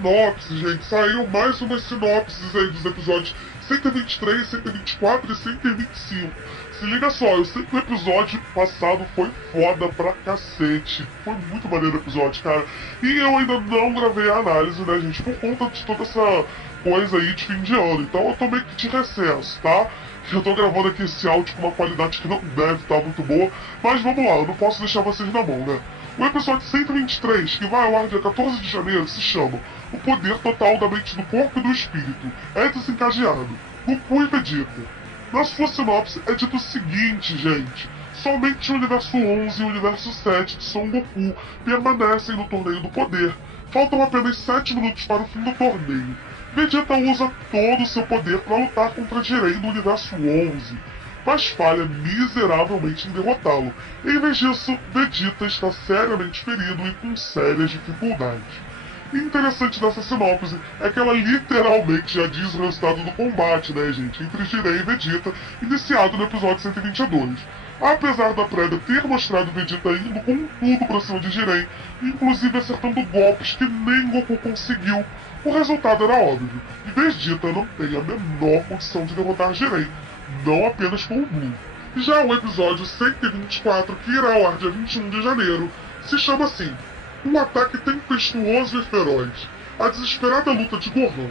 sinopse, gente. Saíram mais umas sinopses aí dos episódios 123, 124 e 125. Se liga só, eu sei que o episódio passado foi foda pra cacete. Foi muito maneiro o episódio, cara. E eu ainda não gravei a análise, né, gente? Por conta de toda essa coisa aí de fim de ano. Então eu tô meio que de recesso, tá? Eu tô gravando aqui esse áudio com uma qualidade que não deve estar muito boa. Mas vamos lá, eu não posso deixar vocês na mão, né? O episódio 123, que vai ao ar dia 14 de janeiro, se chama O Poder Total da Mente do Corpo e do Espírito. É desencadeado. Goku e Vegeta. Na sua sinopse é dito o seguinte, gente. Somente o Universo 11 e o Universo 7 de Son Goku permanecem no Torneio do Poder. Faltam apenas 7 minutos para o fim do torneio. Vegeta usa todo o seu poder para lutar contra Jiren do Universo 11, mas falha miseravelmente em derrotá-lo. Em vez disso, Vegeta está seriamente ferido e com sérias dificuldades. O interessante dessa sinopse é que ela literalmente já diz o resultado do combate, né, gente, entre Jiren e Vegeta, iniciado no episódio 122. Apesar da prévia ter mostrado Vegeta indo com tudo pra cima de Jiren, inclusive acertando golpes que nem Goku conseguiu, o resultado era óbvio, e Vegeta não tem a menor condição de derrotar Jiren, não apenas com o Blue. Já o episódio 124, que irá ao ar dia 21 de janeiro, se chama assim: Um Ataque Tempestuoso e Feroz, a desesperada luta de Gohan.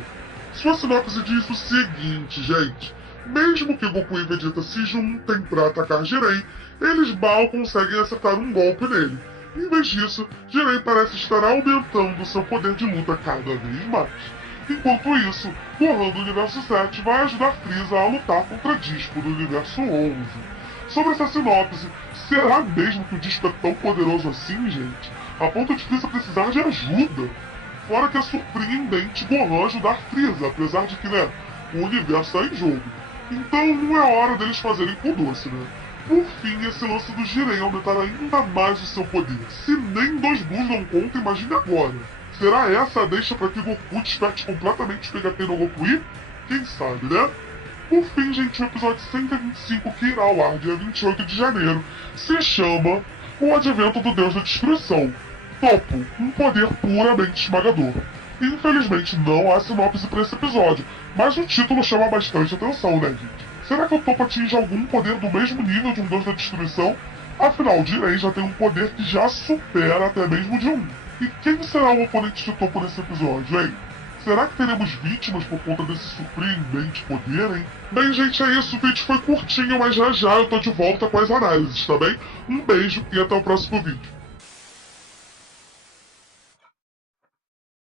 Sua sinopse diz o seguinte, gente. Mesmo que Goku e Vegeta se juntem para atacar Jiren, eles mal conseguem acertar um golpe nele. Em vez disso, Jiren parece estar aumentando seu poder de luta cada vez mais. Enquanto isso, Gohan do Universo 7 vai ajudar Frieza a lutar contra Disco do Universo 11. Sobre essa sinopse, será mesmo que o Disco é tão poderoso assim, gente? A ponto de Frieza precisar de ajuda? Fora que é surpreendente Gohan ajudar Frieza, apesar de que, né, o universo está em jogo. Então não é hora deles fazerem com doce, né? Por fim, esse lance do Jiren aumentar ainda mais o seu poder. Se nem 2 Blues não contam, imagine agora. Será essa a deixa para que Goku desperte completamente o PHT no Goku? Quem sabe, né? Por fim, gente, o episódio 125, que irá ao ar dia 28 de janeiro, se chama O Advento do Deus da Destruição. Topo, um poder puramente esmagador. Infelizmente não há sinopse para esse episódio, mas o título chama bastante atenção, né, gente? Será que o Topo atinge algum poder do mesmo nível de um Deus da Destruição? Afinal, Jiren já tem um poder que já supera até mesmo de um. E quem será o oponente de Topo nesse episódio, hein? Será que teremos vítimas por conta desse surpreendente poder, hein? Bem, gente, é isso. O vídeo foi curtinho, mas já já eu tô de volta com as análises, tá bem? Um beijo e até o próximo vídeo.